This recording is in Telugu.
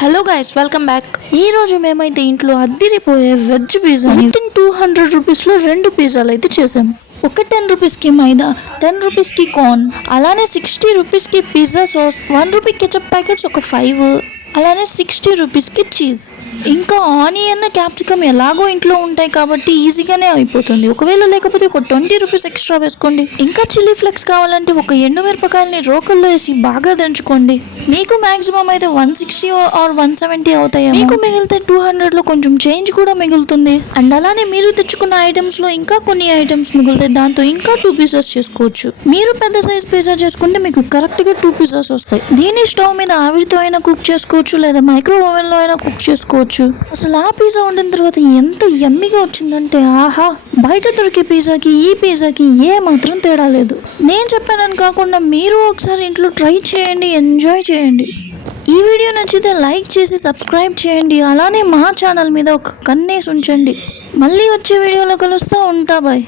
Hello guys, welcome back. ఈ రోజు మేమైతే ఇంట్లో అద్దిరిపోయే వెజ్ పిజ్జా విత్ ఇన్ 200 రూపీస్లో 2 పిజ్జాలు అయితే చేసాం. ఒక 10 రూపీస్కి మైదా, 10 రూపీస్కి కార్న్, అలానే 60 రూపీస్కి pizza sauce, 1 rupee ketchup packets ఒక 5, అలానే 60 రూపీస్కి చీజ్. ఇంకా ఆనియన్, క్యాప్సికమ్ ఎలాగో ఇంట్లో ఉంటాయి కాబట్టి ఈజీగానే అయిపోతుంది. ఒకవేళ లేకపోతే ఒక 20 రూపీస్ ఎక్స్ట్రా వేసుకోండి. ఇంకా చిల్లీ ఫ్లేక్స్ కావాలంటే ఒక ఎండుమిరపకాయలని రోకల్లో వేసి బాగా దంచుకోండి. మీకు మాక్సిమం అయితే 160 ఆర్ 170 అవుతాయి. మీకు మిగిలితే 200లో కొంచెం చేంజ్ కూడా మిగులుతుంది. అండ్ అలానే మీరు తెచ్చుకున్న ఐటమ్స్ లో ఇంకా కొన్ని ఐటమ్స్ మిగులుతాయి. దాంతో ఇంకా 2 పీసెస్ చేసుకోవచ్చు. మీరు పెద్ద సైజ్ పిజ్జా చేసుకుంటే మీకు కరెక్ట్ గా 2 పీసెస్ వస్తాయి. దీన్ని స్టవ్ మీద ఆవిరితో అయినా కుక్ చేసుకోవచ్చు, లేదా మైక్రో ఓవెన్ లో అయినా కుక్ చేసుకోవచ్చు. అసలు ఆ పిజ్జా వండిన తర్వాత ఎంత యమ్మీగా వచ్చిందంటే ఆహా! బయట దొరికే పిజ్జాకి ఈ పిజ్జాకి ఏ మాత్రం తేడా లేదు. నేను చెప్పానని కాకుండా మీరు ఒకసారి ఇంట్లో ట్రై చేయండి, ఎంజాయ్ చేయండి. ఈ వీడియో నచ్చితే లైక్ చేసి సబ్స్క్రైబ్ చేయండి. అలానే మా ఛానల్ మీద ఒక కన్నేసి ఉంచండి. మళ్ళీ వచ్చే వీడియోలో కలుస్తా ఉంటా. బాయ్.